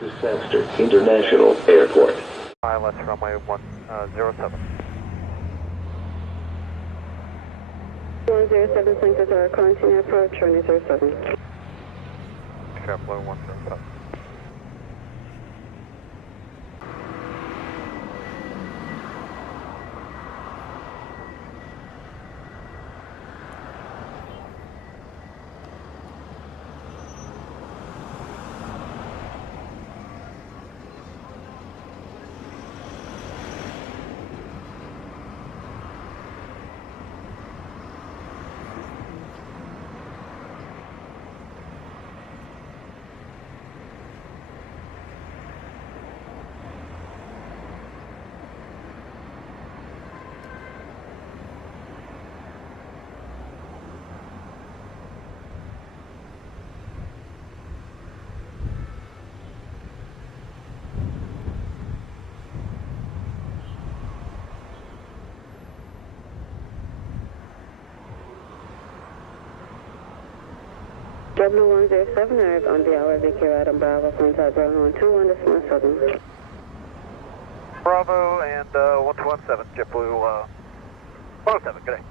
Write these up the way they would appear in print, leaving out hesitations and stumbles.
Disaster International Airport. ILS runway 107. 107, St. Tower, continue approach, runway 07. JetBlue 107. JetBlue 107, arrived on the hour, VQ Adam Bravo, contact ground 121, decimal 7. Bravo and 1217, JetBlue 107, good day.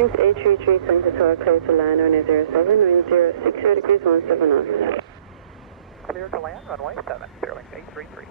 Wings 833, St. Tower, clear to land, runway 07, wind 060 degrees 17 knots. Clear to land, runway 7, Fairlink 833.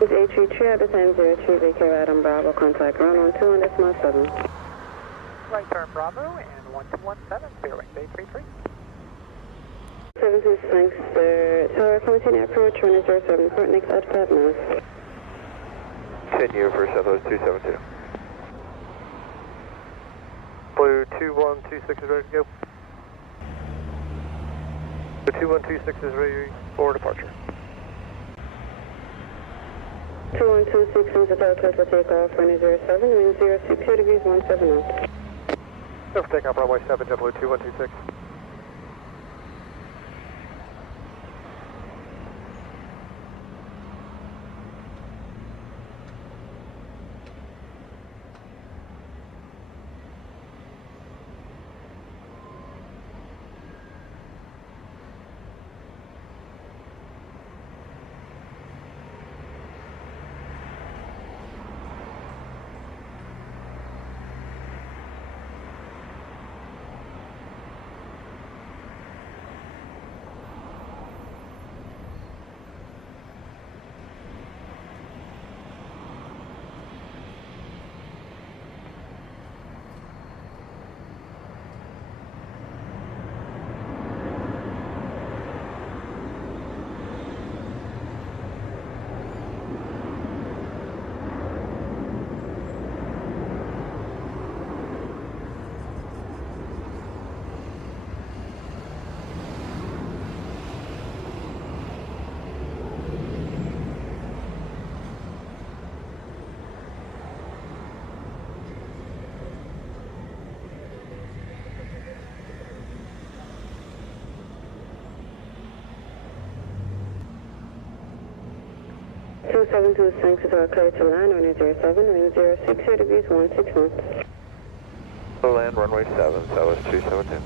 Wings 833, at the time 03, VQ Adam Bravo, contact ground 121, decimal 7. Right turn Bravo and 1217, Fairlink 833. 72, thanks, sir. Tower, continue approach, runway 07, port next at Patmos. Continue for Southwest 272. Blue 2126 is ready to go. Blue 2126 is ready for departure. 2126, St. Tower, clear for takeoff, runway 07, wind 060 degrees 17 knots. Go for takeoff runway 7, JetBlue 2126. 2726 is our clear to land, runway 07, wind 060 degrees, 16 knots. Land runway 7, Southwest 272.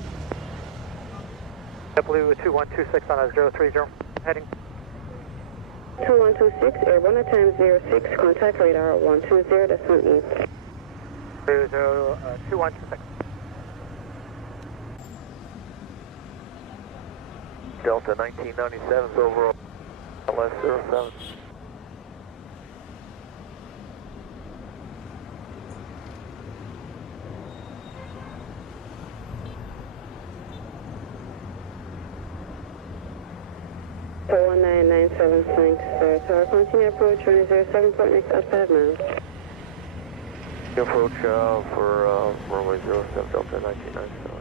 JetBlue 2126 on a 030, heading. 2126, airborne at time 06, contact radar 120, decimal 8. 2126. Delta 1997 is overall LS 07. For 19976, sir. Tower, continue approach, runway 07, port next at 5 miles. Approach for runway 07, Delta 1997.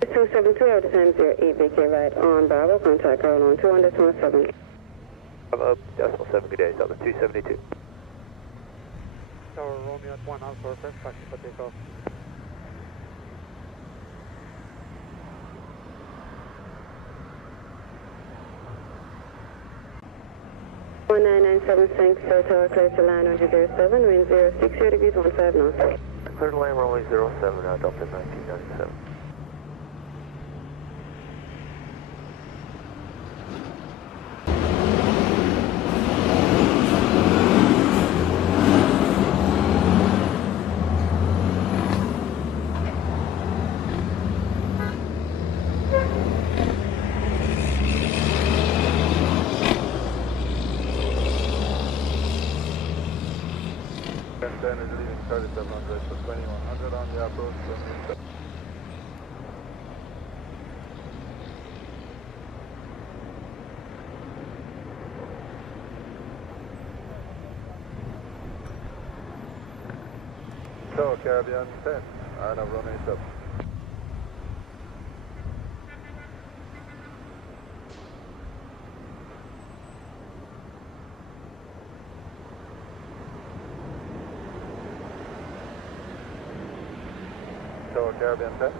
It's 272 out of time 08, vacate right on Bravo, contact ground on 21.7. Decimal 7, good day, Delta 272. Tower Romeo at 1 Alpha, request taxi for takeoff. One 9976, sir. Tower, clear to land, runway 07, wind 060 degrees, 15 knots. Clear to land runway 07, Delta 1997. Is leaving 3700 for 2100 on the approach from So, Caribbean 10, and I'm running 7. So, Caribbean 10.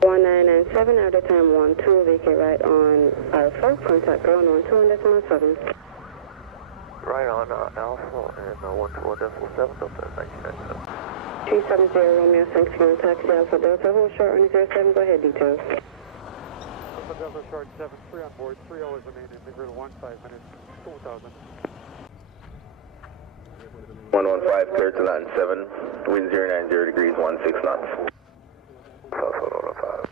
One 997 out of time 12, vacate right on Alpha, contact ground on 21.7. Right on Alpha and 121.7, Delta 1997. 370 Romeo, thanks for taxi Alpha Delta, hold short on 07, go ahead, details. Alpha Delta short 73 on board, 3 hours remaining, figure 15 minutes, 2000. 115, clear to land 7, wind 090 degrees, 16 knots. Southwest 105.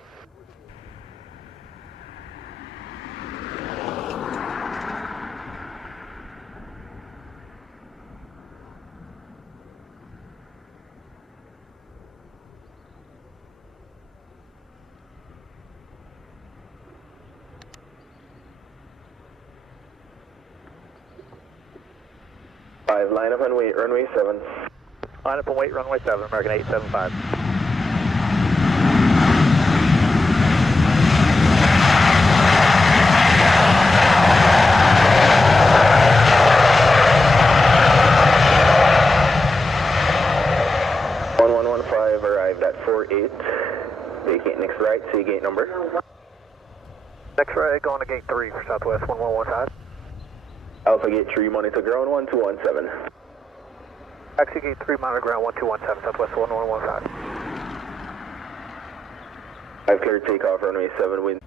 Five, line up and wait, runway 7. Line up and wait, runway 7, American 875. Arrived at 48. Vacate next right, see gate number. Next right, going to gate 3 for Southwest 1115. Alpha gate 3, monitor ground 1217. Taxi gate 3, monitor ground 1217, Southwest 1115. I've cleared takeoff, runway 7, wind.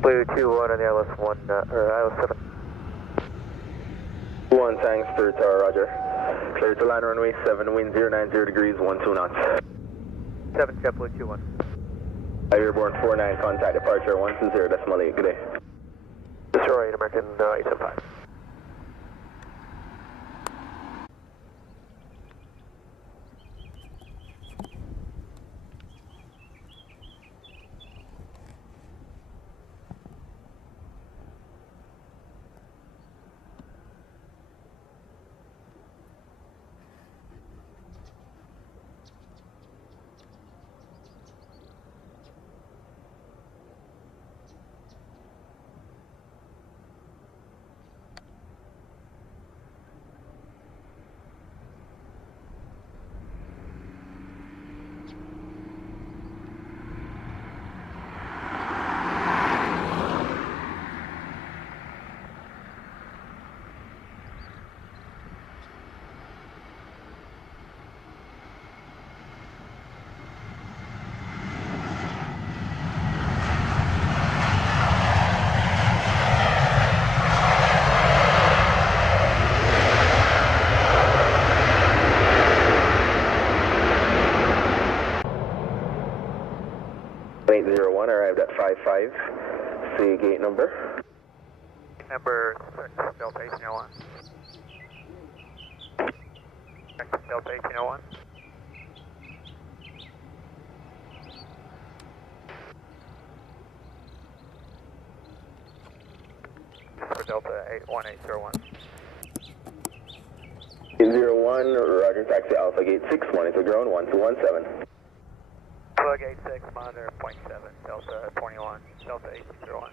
Blue 2-1 on the ILS-1, or ILS-7. 1, thanks for Tower, roger. Clear to line runway 7, wind 090 degrees, 12 knots. 7 JetBlue 2-1. Airborne 49, contact departure 120.8, good day. Destroy American 875. Arrived at 55. See gate number. Number 6, Delta 1801. Delta 1801. For Delta 1801. 801, roger, taxi Alpha Gate 6, monitor ground 1217. Plug 86, monitor .7, Delta 21, Delta 1801.